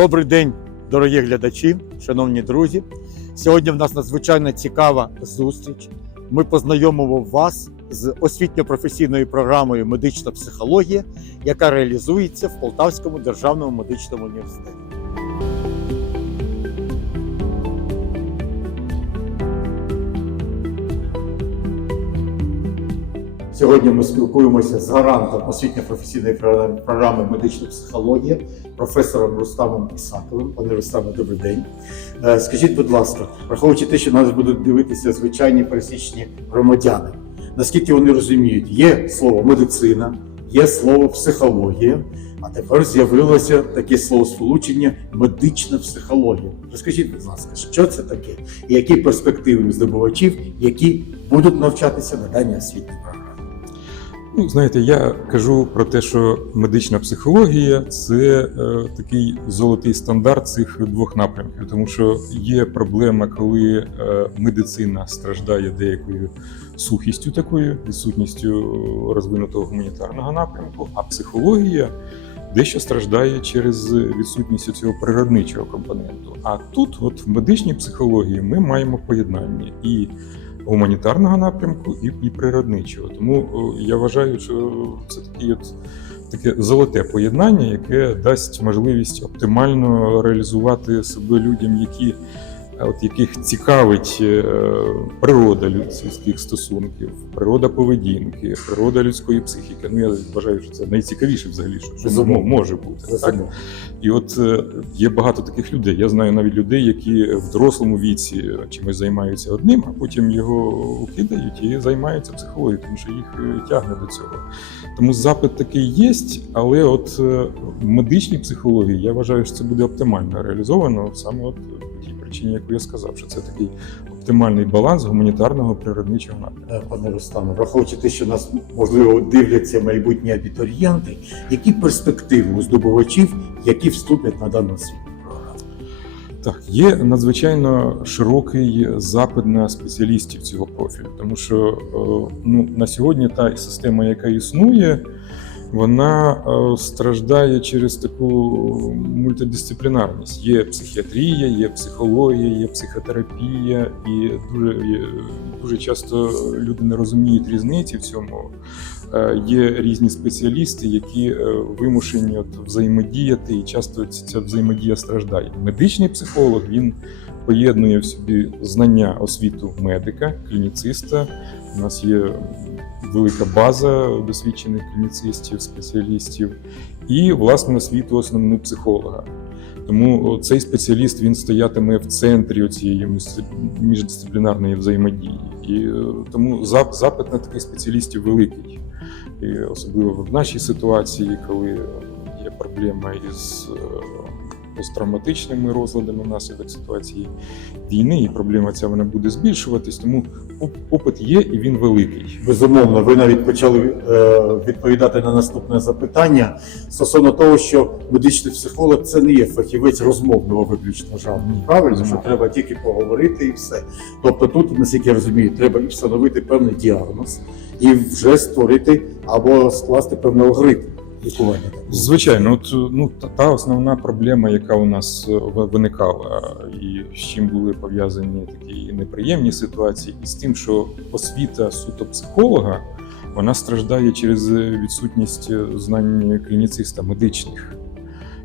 Добрий день, дорогі глядачі, шановні друзі. Сьогодні в нас надзвичайно цікава зустріч. Ми познайомимо вас з освітньо-професійною програмою Медична психологія, яка реалізується в Полтавському державному медичному університеті. Сьогодні ми спілкуємося з гарантом освітньо-професійної програми- медична психологія, професором Рустамом Ісаковим. Пане Рустаме, добрий день. Е, Скажіть, будь ласка, враховуючи те, що нас будуть дивитися звичайні пересічні громадяни, наскільки вони розуміють, є слово медицина, є слово психологія, а тепер з'явилося таке словосполучення медична психологія. Розкажіть, будь ласка, що це таке, і які перспективи здобувачів, які будуть навчатися на даній освітній? Ну, знаєте, я кажу про те, що медична психологія це е, такий золотий стандарт цих двох напрямків, тому що є проблема, коли е, медицина страждає деякою сухістю такою, відсутністю розвинутого гуманітарного напрямку, а психологія дещо страждає через відсутність цього природничого компоненту. А тут, от в медичній психології, ми маємо поєднання і гуманітарного напрямку і, і природничого. Тому я вважаю, що це такі от таке золоте поєднання, яке дасть можливість оптимально реалізувати себе людям, які е, от яких цікавить е, природа людських стосунків, природа поведінки, природа людської психіки. Ну я вважаю, що це найцікавіше взагалі, що, що може бути. Так? І от е, є багато таких людей. Я знаю навіть людей, які в дорослому віці чимось займаються одним, а потім його кидають і займаються психологією, тому що їх е, тягне до цього. Тому запит такий є, але от в медичній психології я вважаю, що це буде оптимально реалізовано саме от причині, яку я сказав, що це такий оптимальний баланс гуманітарного природничого напрямку. Е, Пане Рустаме, враховуючи те, що нас можливо дивляться майбутні абітурієнти, які перспективи у здобувачів, які вступлять на дану програму? Так, є надзвичайно широкий запит на спеціалістів цього профілю, тому що е, ну, на сьогодні та система, яка існує, вона е, страждає через таку мультидисциплінарність. Є психіатрія, є психологія, є психотерапія, і дуже, дуже часто люди не розуміють різниці в цьому. Е, Є різні спеціалісти, які е, вимушені от взаємодіяти, і часто ця взаємодія страждає. Медичний психолог він поєднує в собі знання освіту медика, клініциста. У нас є велика база досвідчених клініцистів, спеціалістів, і власне освіту основну психолога. Тому цей спеціаліст він стоятиме в центрі цієї міждисциплінарної взаємодії. І е, тому запит на таких спеціалістів великий. І особливо в нашій ситуації, коли є проблема із е, посттравматичними розладами внаслідок ситуації війни, і проблема ця вона буде збільшуватись, тому оп- опит є і він великий. Безумовно, ви навіть почали е, відповідати на наступне запитання стосовно того, що медичний психолог це не є фахівець розмовного виключно жанру. Правильно, що треба тільки поговорити і все. Тобто тут, наскільки я розумію, треба і встановити певний діагноз і вже створити або скласти певний алгоритм лікування. Звичайно, от ну та, основна проблема, яка у нас е, виникала, і з чим були пов'язані такі неприємні ситуації, і з тим, що освіта суто психолога вона страждає через відсутність знань клініциста медичних.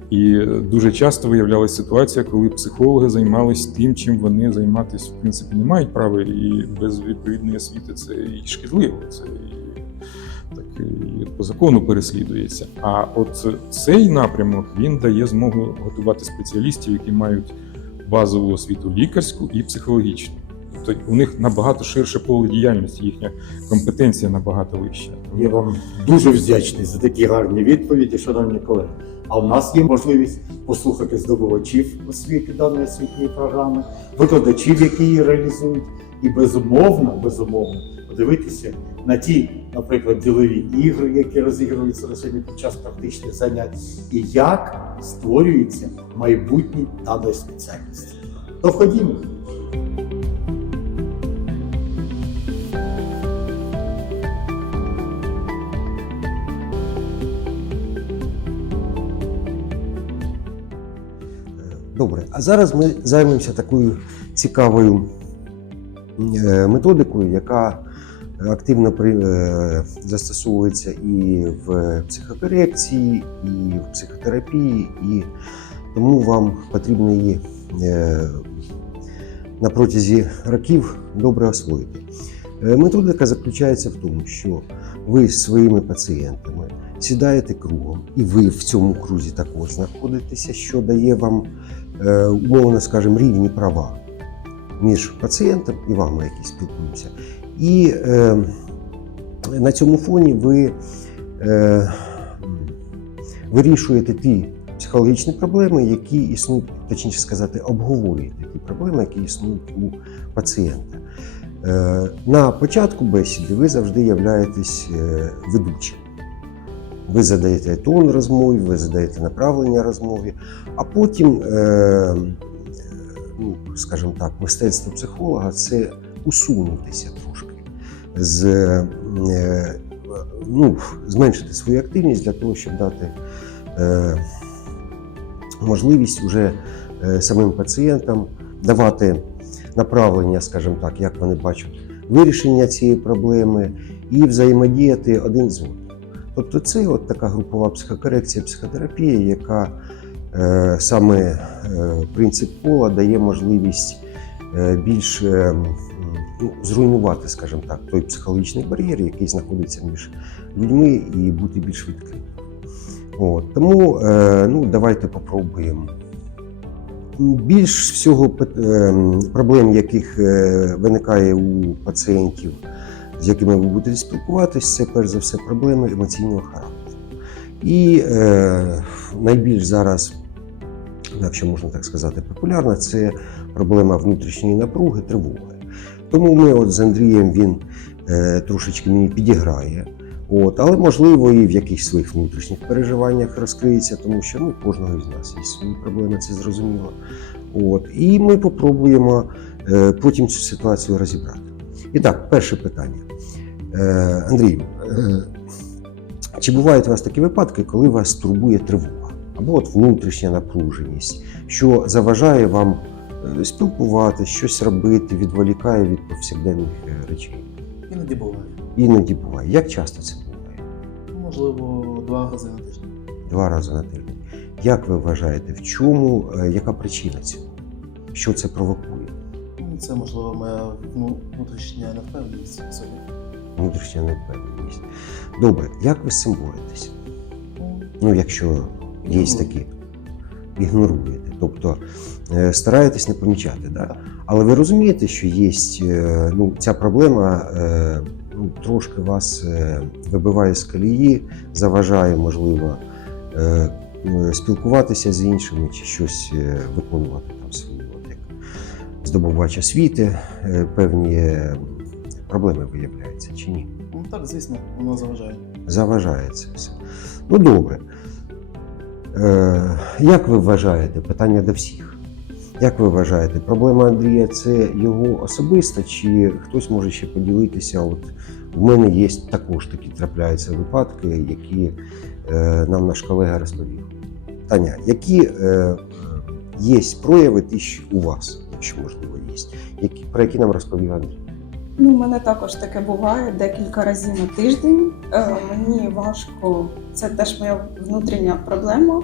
І дуже часто виявлялася ситуація, коли психологи займалися тим, чим вони займатися в принципі не мають права, і без відповідної освіти це і шкідливо. Це і так і по закону переслідується. А от цей напрямок він дає змогу готувати спеціалістів, які мають базову освіту лікарську і психологічну. Тобто у них набагато ширше поле діяльності, їхня компетенція набагато вища. Я вам дуже вдячний за такі гарні відповіді, шановні колеги. А у нас є можливість послухати здобувачів освіти даної освітньої програми, викладачів, які її реалізують, і безумовно, безумовно подивитися на ті, наприклад, ділові ігри, які розігруються на сьогодні під час практичних занять, і як створюється майбутнє даної спеціальності. То ходімо. Добре. А зараз ми займемося такою цікавою е, методикою, яка активно е, застосовується і в психокорекції, і в психотерапії, і тому вам потрібно її е, на протязі років добре освоїти. Методика заключається в тому, що ви з своїми пацієнтами сідаєте кругом, і ви в цьому крузі також знаходитеся, що дає вам, умовно скажімо, рівні права між пацієнтом і вами, які спілкуються. І е, на цьому фоні ви е, вирішуєте ті психологічні проблеми, які існують, точніше сказати, обговорюєте ті проблеми, які існують у пацієнта. Е, На початку бесіди ви завжди являєтесь е, ведучим. Ви задаєте тон розмові, ви задаєте направлення розмові, а потім, е, ну, скажімо так, мистецтво психолога це усунутися трошки, з, е, ну, зменшити свою активність для того, щоб дати е, можливість уже самим пацієнтам давати направлення, скажімо так, як вони бачать вирішення цієї проблеми і взаємодіяти один з одним. Тобто це от така групова психокорекція, психотерапія, яка е, саме е, принцип пола дає можливість е, більш е, ну, зруйнувати, скажімо так, той психологічний бар'єр, який знаходиться між людьми, і бути більш відкритим. От, тому е, ну, давайте попробуємо. Більш всього ем, проблем, яких е, виникає у пацієнтів, з якими ви будете спілкуватись, це перш за все проблеми емоційного характеру. І е, найбільш зараз, якщо можна так сказати, популярна, це проблема внутрішньої напруги, тривоги. Тому ми от з Андрієм він е, трошечки мені підіграє. От, але можливо і в якихось своїх внутрішніх переживаннях розкриється, тому що ну, кожного з нас є свої проблеми, це зрозуміло. От, і ми попробуємо е, потім цю ситуацію розібрати. І так, перше питання. Е, Андрію, е, чи бувають у вас такі випадки, коли вас турбує тривога або от внутрішня напруженість, що заважає вам е, спілкуватися, щось робити, відволікає від повсякденних речей? Іноді буває. Іноді буває. Як часто це буває? Можливо, два рази на тиждень. Два рази на тиждень. Як ви вважаєте, в чому, яка причина цього? Що це провокує? Це можливо моя ну, внутрішня невпевненість в собі. Внутрішня невпевненість. Добре, як ви з цим боретеся? Ну, якщо є такі, ігноруєте. Тобто е, стараєтесь не помічати. Да? Але ви розумієте, що є е, ну, ця проблема е, ну, трошки вас вибиває з колії, заважає, можливо, спілкуватися з іншими чи щось виконувати там свої, здобувач освіти, е, певні е, проблеми виявляються чи ні? ну так, звісно, воно заважає. заважає це все. Ну добре. Е, як ви вважаєте, питання до всіх? Як ви вважаєте, проблема Андрія це його особиста, чи хтось може ще поділитися? От в мене є також такі трапляються випадки, які е, нам наш колега розповів. Таня, які е, е, є прояви тисяч у вас, якщо можливо є, які, про які нам розповів Андрій? Ну, у мене також таке буває декілька разів на тиждень. Е, мені важко, це теж моя внутрішня проблема.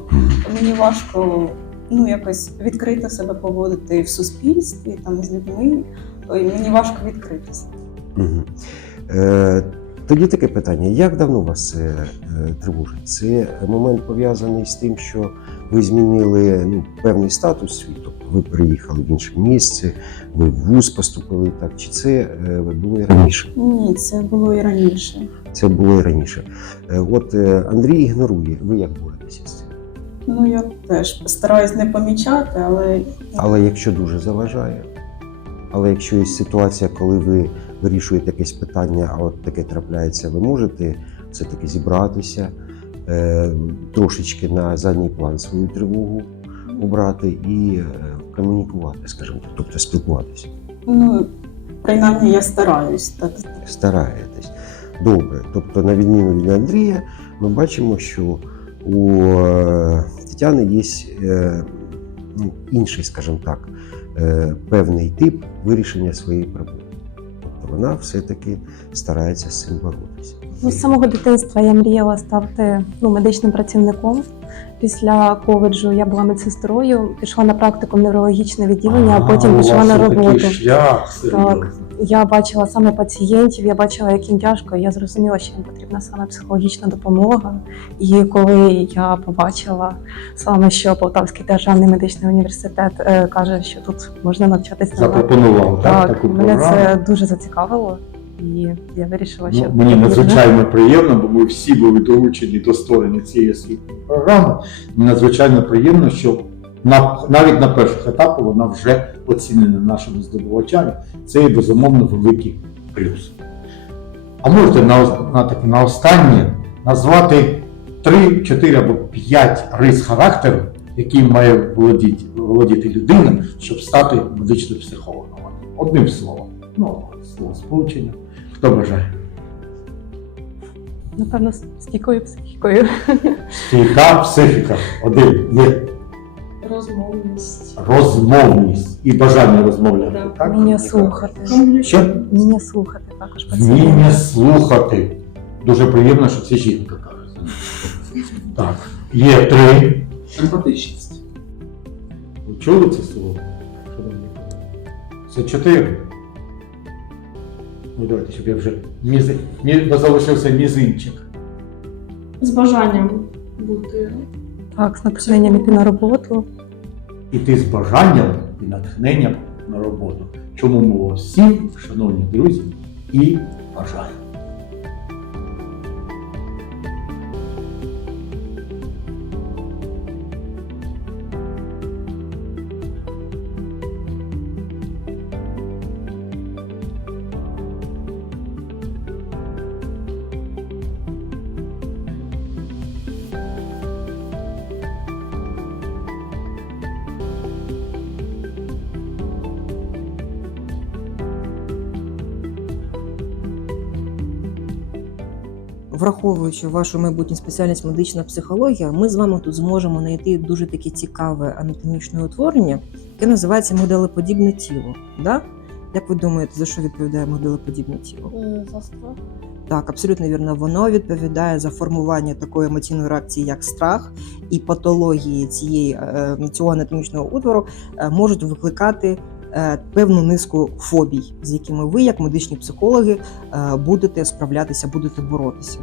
Мені важко ну, якось відкрито себе поводити в суспільстві, там з людьми. І мені важко відкритися. Угу. Е, тоді таке питання: як давно вас це е, тривожить? Це момент пов'язаний з тим, що ви змінили ну, певний статус свій, тобто ви переїхали в інше місце, ви в вуз поступили так, чи це е, було і раніше? Ні, це було і раніше. Це було і раніше. Е, от е, Андрій ігнорує. Ви як боретеся з цим? Ну, я теж стараюсь не помічати, але Але якщо дуже заважає, але якщо є ситуація, коли ви вирішуєте якесь питання, а от таке трапляється, ви можете все-таки зібратися, е, трошечки на задній план свою тривогу обрати і е, комунікувати, скажімо так, тобто спілкуватися. ну, принаймні я стараюсь так. Стараєтесь. Добре. Тобто, на відміну від Андрія, ми бачимо, що у е, Тетяни є е, ну, інший, скажімо так, е, певний тип вирішення своєї проблеми. Тобто вона все-таки старається з цим боротися. Ну, з самого дитинства я мріяла стати ну, медичним працівником. Після коледжу я була медсестрою, пішла на практику в неврологічне відділення, а потім пішла на роботу. шлях, серйозний. Я бачила саме пацієнтів, я бачила, як їм тяжко, я зрозуміла, що їм потрібна саме психологічна допомога. І коли я побачила саме, що Полтавський державний медичний університет е, каже, що тут можна навчатися Запропонував так, так, таку мене програму. це дуже зацікавило, і я вирішила, що Ну, мені надзвичайно приємно, бо ми всі були долучені до створення цієї освітньої програми. Мені надзвичайно приємно, що на, навіть на перших етапах вона вже оцінена нашими здобувачами. Це є безумовно великий плюс. А можете на, на, таке, на останнє назвати 3, 4 або 5 рис характеру, яким має володіти, володіти людина, щоб стати медичним психологом. Одним словом. Ну, слово сполучення. Хто бажає? напевно з стійкою психікою. Стійка психіка. Один є Розмовність. розмовність і бажання розмовляти. Да. Так? Вміння слухати. Що? Вміння слухати також Вміння слухати. Дуже приємно, що це жінка каже. Так. Є три. Емпатичність. Ви чули це слово? Це чотири. Ну давайте, щоб я вже мізи... мі... залишився мізинчик. з бажанням бути Так, з натхненням іти на роботу. іти з бажанням і натхненням на роботу. Чому ми вас всім, шановні друзі, і бажаємо. Враховуючи вашу майбутню спеціальність медична психологія, ми з вами тут зможемо знайти дуже таке цікаве анатомічне утворення, яке називається моделеподібне тіло. Да? Як ви думаєте, за що відповідає моделеподібне тіло? за страх. Так, абсолютно вірно. Воно відповідає за формування такої емоційної реакції, як страх, і патології цієї е, цього анатомічного утвору е, можуть викликати е, певну низку фобій, з якими ви, як медичні психологи, е, будете справлятися, будете боротися.